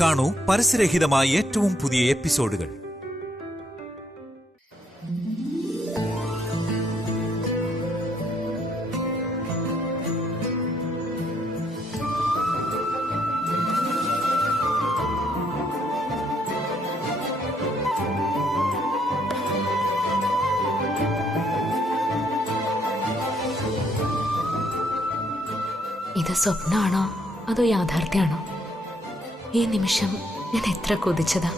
കാണൂ പരസ്യരഹിതമായ ഏറ്റവും പുതിയ എപ്പിസോഡുകൾ. ഇത് സ്വപ്നമാണോ അതോ യാഥാർത്ഥ്യമാണോ? ഈ നിമിഷം ഞാൻ എത്ര കൊതിച്ചതാ.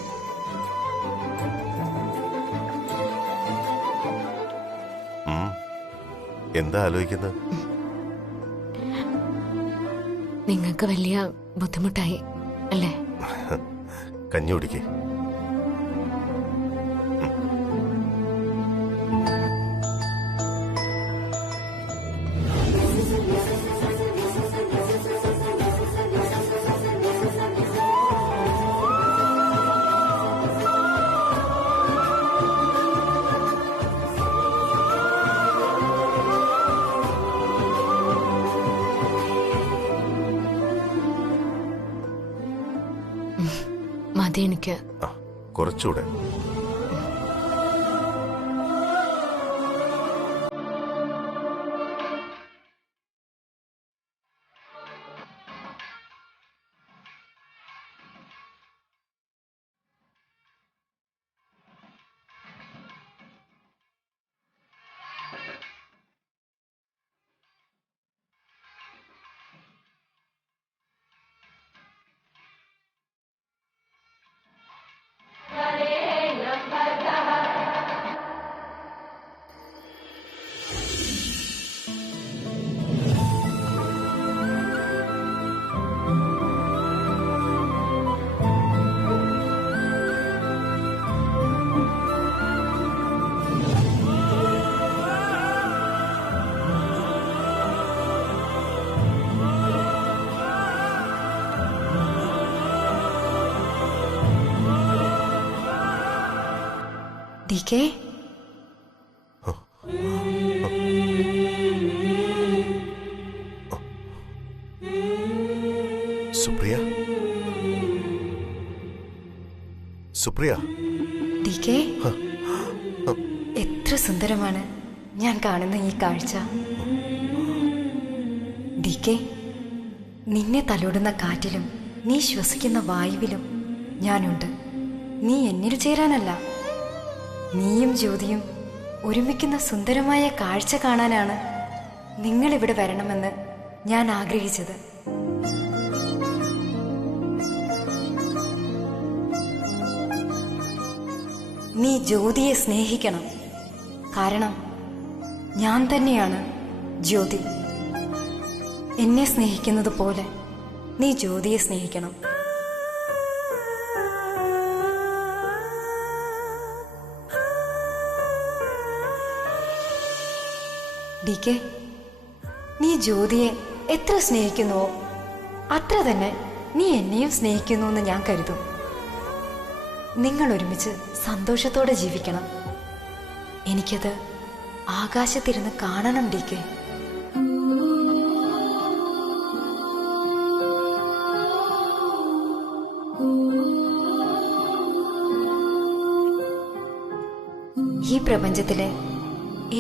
എന്താ ആലോചിക്കുന്നത്? നിങ്ങൾക്ക് വലിയ ബുദ്ധിമുട്ടായി അല്ലേ? കഞ്ഞി കുടിക്കേ. മതി എനിക്ക്. കുറച്ചുകൂടെ. ഡികെ, സുപ്രിയ, സുപ്രിയ. ഡികെ, എത്ര സുന്ദരമാണ് ഞാൻ കാണുന്ന ഈ കാഴ്ച. ഡികെ, നിന്നെ തലോടുന്ന കാറ്റിലും നീ ശ്വസിക്കുന്ന വായുവിലും ഞാനുണ്ട്. നീ എന്നിൽ ചേരാനല്ല, നീയും ജ്യോതിയും ഒരുമിക്കുന്ന സുന്ദരമായ കാഴ്ച കാണാനാണ് നിങ്ങളിവിടെ വരണമെന്ന് ഞാൻ ആഗ്രഹിച്ചത്. നീ ജ്യോതിയെ സ്നേഹിക്കണം, കാരണം ഞാൻ തന്നെയാണ് ജ്യോതി. എന്നെ സ്നേഹിക്കുന്നത് പോലെ നീ ജ്യോതിയെ സ്നേഹിക്കണം. ഡികെ, നീ ജ്യോതിയെ എത്ര സ്നേഹിക്കുന്നുവോ അത്ര തന്നെ നീ എന്നെയും സ്നേഹിക്കുന്നു എന്ന് ഞാൻ കരുതും. നിങ്ങൾ ഒരുമിച്ച് സന്തോഷത്തോടെ ജീവിക്കണം. എനിക്കത് ആകാശത്തിരുന്ന് കാണണം ഡികെ. ഈ പ്രപഞ്ചത്തിലെ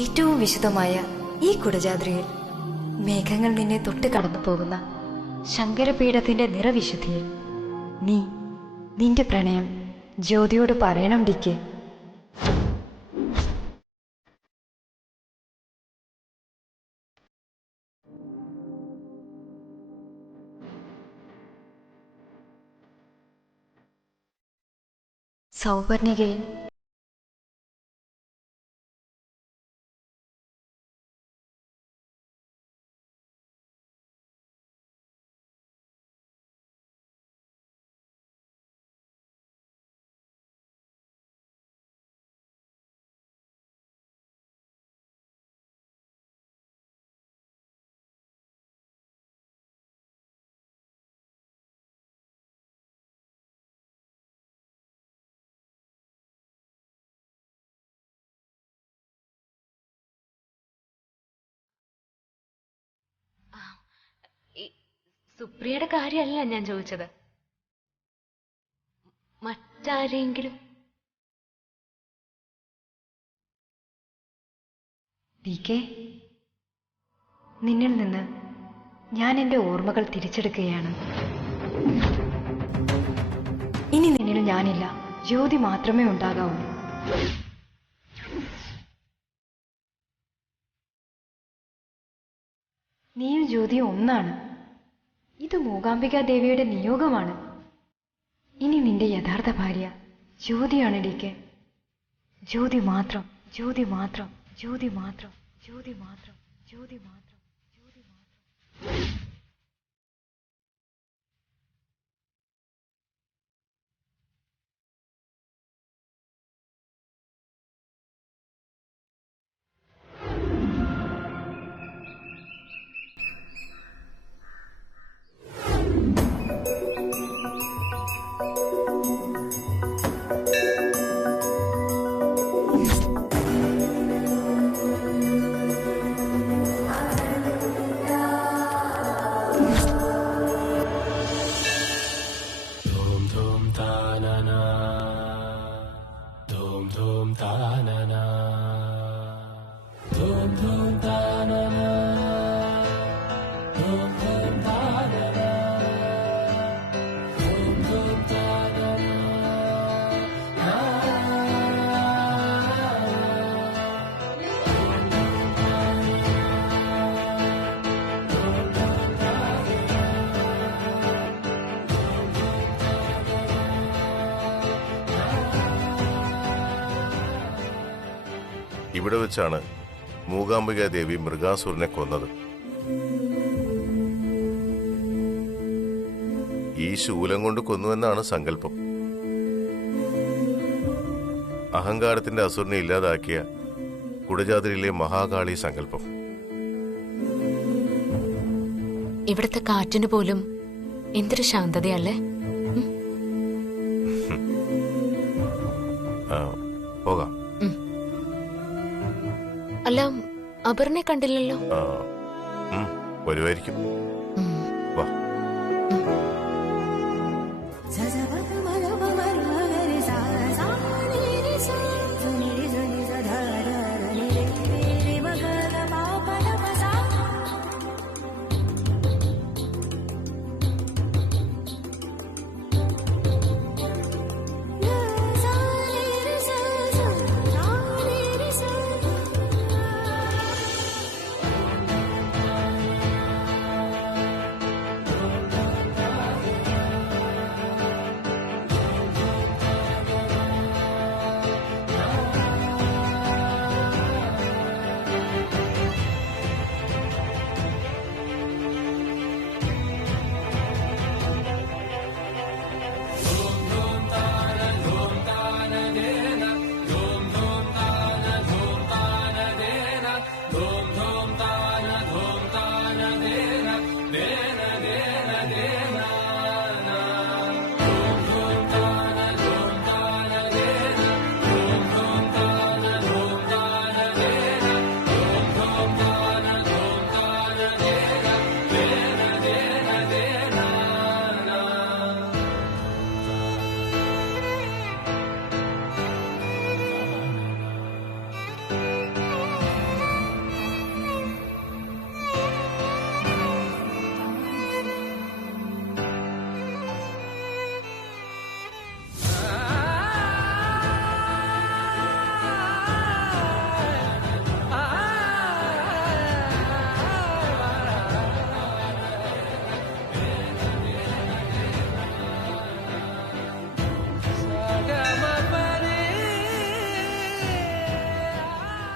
ഏറ്റവും വിശുദ്ധമായ ഈ കുടജാദ്രിയിൽ മേഘങ്ങൾ നിന്നെ തൊട്ട് കടന്നു പോകുന്ന ശങ്കരപീഠത്തിന്റെ നിറവിശുദ്ധിയിൽ നീ നിന്റെ പ്രണയം ജ്യോതിയോട് പറയണം ഡികെ. സൗവർണികയിൽ സുപ്രിയയുടെ കാര്യമല്ല ഞാൻ ചോദിച്ചത്. മറ്റാരെങ്കിലും? പി കെ, നിന്നിൽ നിന്ന് ഞാൻ എൻ്റെ ഓർമ്മകൾ തിരിച്ചെടുക്കുകയാണ്. ഇനി നിന്നിൽ ഞാനില്ല, ജ്യോതി മാത്രമേ ഉണ്ടാകാവൂ. നീയും ജ്യോതിയും ഒന്നാണ്. ഇത് മൂകാംബിക ദേവിയുടെ നിയോഗമാണ്. ഇനി നിന്റെ യഥാർത്ഥ ഭാര്യ ജ്യോതിയാണ് ഡി കെ. ജ്യോതി മാത്രം, ജ്യോതി മാത്രം, ജ്യോതി മാത്രം, ജ്യോതി മാത്രം, ജ്യോതി മാത്രം, ജ്യോതി മാത്രം. ഇവിടെ വെച്ചാണ് മൂകാംബിക ദേവി മൃഗാസുരനെ കൊന്നത്. ഈ ശൂലം കൊണ്ട് കൊന്നുവെന്നാണ് സങ്കല്പം. അഹങ്കാരത്തിന്റെ അസുരനെ ഇല്ലാതാക്കിയ കുടജാദ്രിയിലെ മഹാകാളി സങ്കല്പം. ഇവിടുത്തെ കാറ്റിന് പോലും എന്തൊരു ശാന്തതയല്ലേ. പോകാം. അല്ല, അപർണയെ കണ്ടില്ലല്ലോ. വരുമായിരിക്കും. വാ.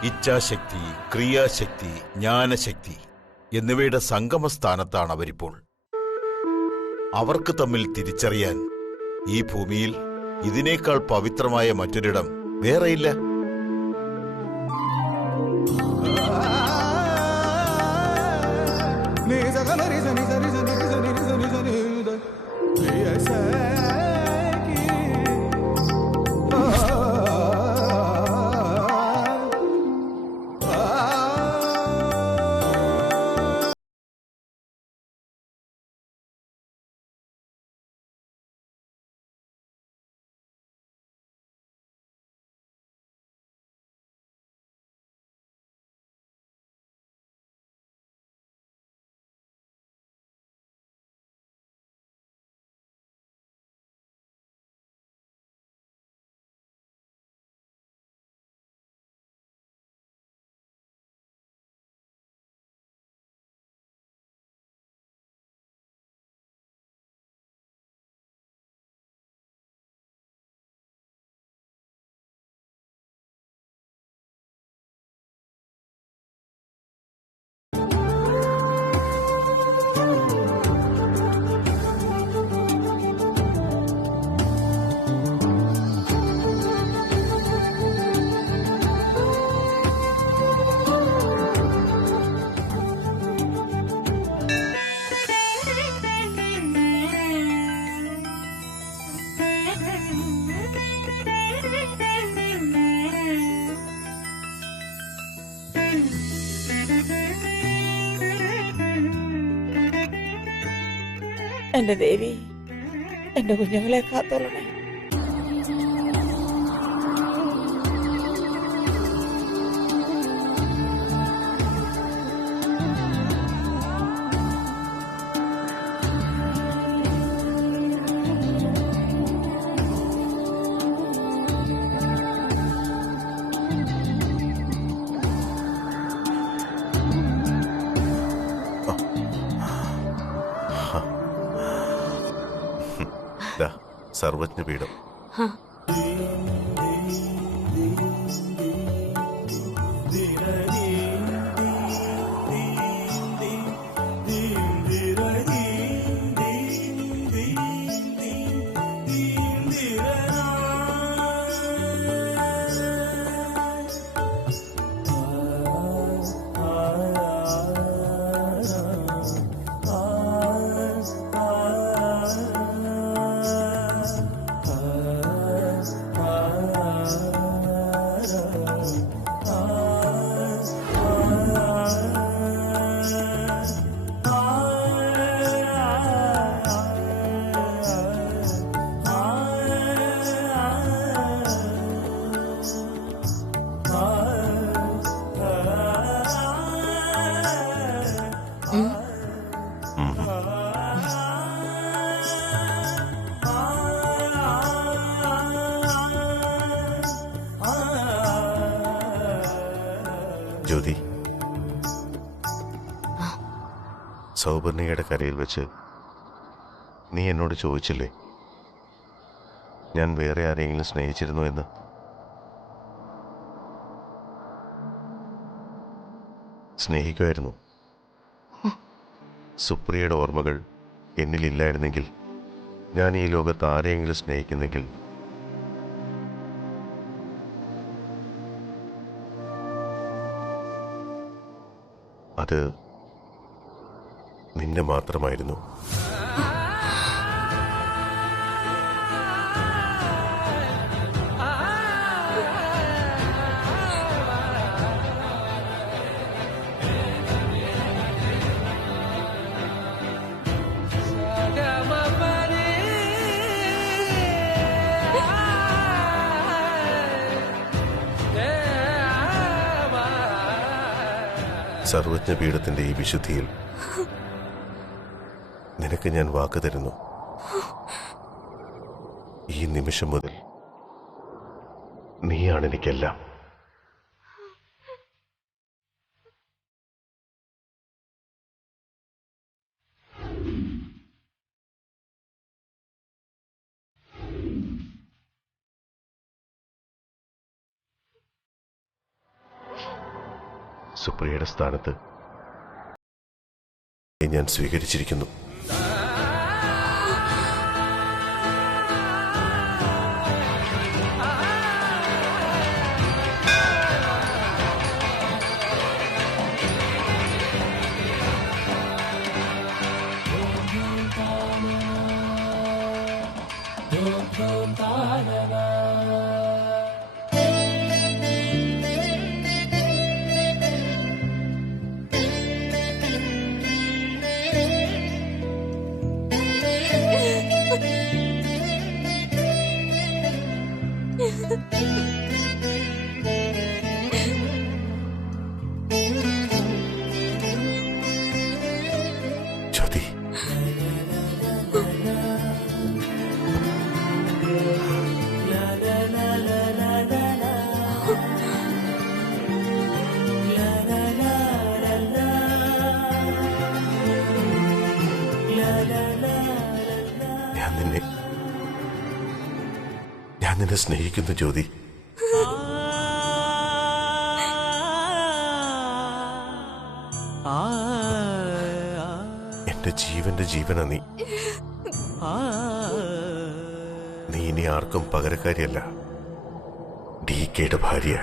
ഇച്ഛാശക്തി, ക്രിയാശക്തി, ജ്ഞാനശക്തി എന്നിവയുടെ സംഗമസ്ഥാനത്താണ് അവരിപ്പോൾ. അവർക്ക് തമ്മിൽ തിരിച്ചറിയാൻ ഈ ഭൂമിയിൽ ഇതിനേക്കാൾ പവിത്രമായ മറ്റൊരിടം വേറെയില്ല. എന്റെ ദേവി, എന്റെ കുഞ്ഞുങ്ങളെ കാത്തോളണേ. ദാ, സർവജ്ഞപീഠം. ജ്യോതി, സൗപർണികയുടെ കരയിൽ വെച്ച് നീ എന്നോട് ചോദിച്ചില്ലേ ഞാൻ വേറെ ആരെങ്കിലും സ്നേഹിച്ചിരുന്നു എന്ന്? സ്നേഹിക്കുമായിരുന്നു. സുപ്രിയയുടെ ഓർമ്മകൾ എന്നിലില്ലായിരുന്നെങ്കിൽ, ഞാൻ ഈ ലോകത്ത് ആരെയെങ്കിലും സ്നേഹിക്കുന്നെങ്കിൽ, അത് നിന്നെ മാത്രമായിരുന്നു. സർവജ്ഞപീഠത്തിന്റെ ഈ വിശുദ്ധിയിൽ നിനക്ക് ഞാൻ വാക്ക് തരുന്നു. ഈ നിമിഷം മുതൽ നീയാണ് എനിക്കെല്ലാം. സുപ്രിയയുടെ സ്ഥാനത്ത് ഞാൻ സ്വീകരിച്ചിരിക്കുന്നു. ജ്യോതി, ഞാൻ നിന്നെ സ്നേഹിക്കുന്നു ജ്യോതി. എന്റെ ജീവന്റെ ജീവനാ നീ. നീ ഇനി ആർക്കും പകരക്കാരിയല്ല, DKയുടെ ഭാര്യ.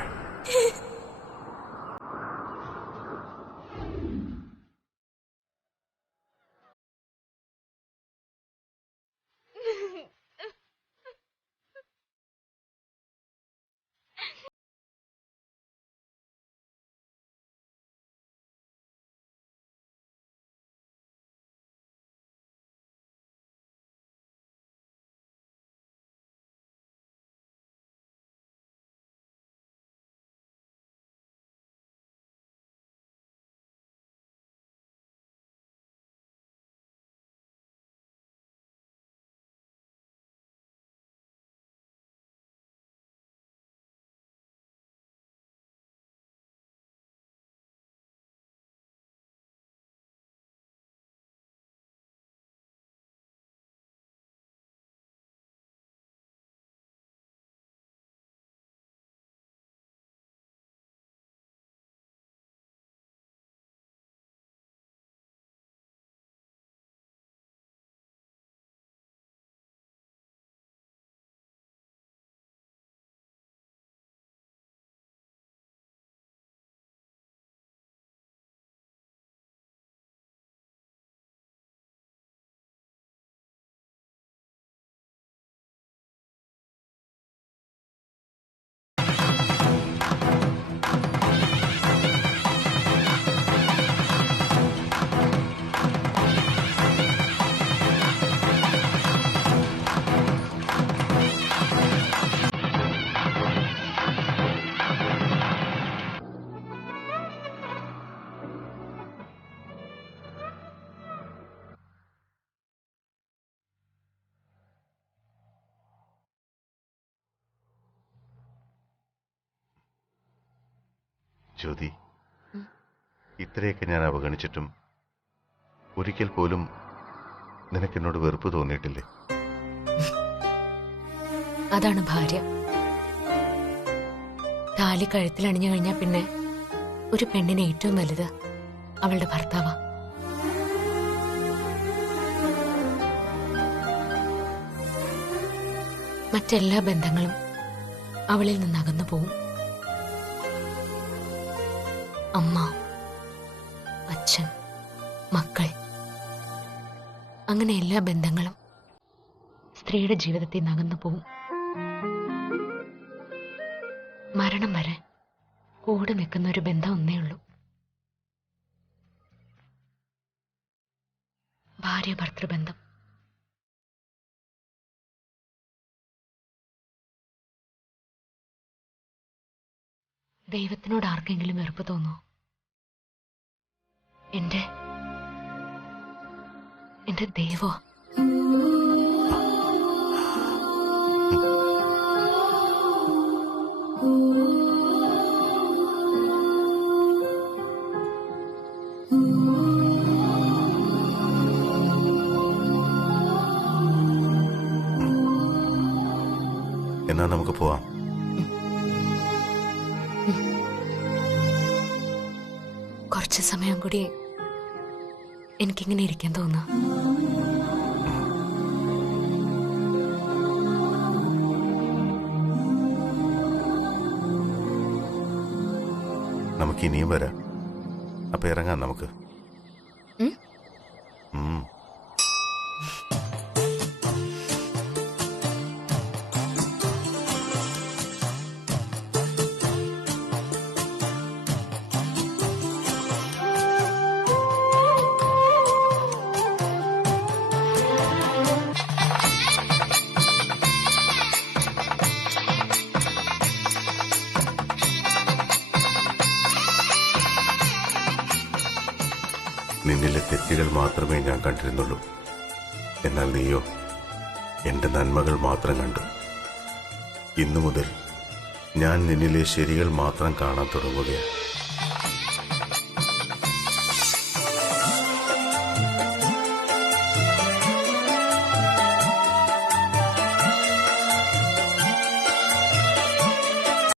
ജ്യോതി, ഇത്രയൊക്കെ ഞാൻ അവഗണിച്ചിട്ടും ഒരിക്കൽ പോലും നിനക്കെന്നോട് വെറുപ്പ് തോന്നിയിട്ടില്ലേ? അതാണ് ഭാര്യ. താലി കഴുത്തിൽ അണിഞ്ഞു കഴിഞ്ഞാൽ പിന്നെ ഒരു പെണ്ണിന് ഏറ്റവും വലുത് അവളുടെ ഭർത്താവാ. മറ്റെല്ലാ ബന്ധങ്ങളും അവളിൽ നിന്ന് അകന്നു പോവും. അമ്മ, അച്ഛൻ, മക്കൾ, അങ്ങനെ എല്ലാ ബന്ധങ്ങളും സ്ത്രീയുടെ ജീവിതത്തിൽ നിന്ന് അകന്നു പോവും. മരണം വരെ കൂടെ നിൽക്കുന്ന ഒരു ബന്ധം ഒന്നേ ഉള്ളൂ, ഭാര്യ ഭർത്തൃബന്ധം. ദൈവത്തിനോട് ആർക്കെങ്കിലും വെറുപ്പ് തോന്നോ? എന്റെ ദൈവോ? എന്നാ നമുക്ക് പോവാം. കുറച്ച് സമയം കൂടി എനിക്കിങ്ങനെ ഇരിക്കാൻ തോന്നാ. നമുക്ക് ഇനിയും വരാം. അപ്പൊ ഇറങ്ങാം നമുക്ക്. നിന്നിലെ തെറ്റുകൾ മാത്രമേ ഞാൻ കണ്ടിരുന്നുള്ളൂ. എന്നാൽ നീയോ എന്റെ നന്മകൾ മാത്രം കണ്ടു. ഇന്നു മുതൽ ഞാൻ നിന്നിലെ ശരികൾ മാത്രം കാണാൻ തുടങ്ങുകയാണ്.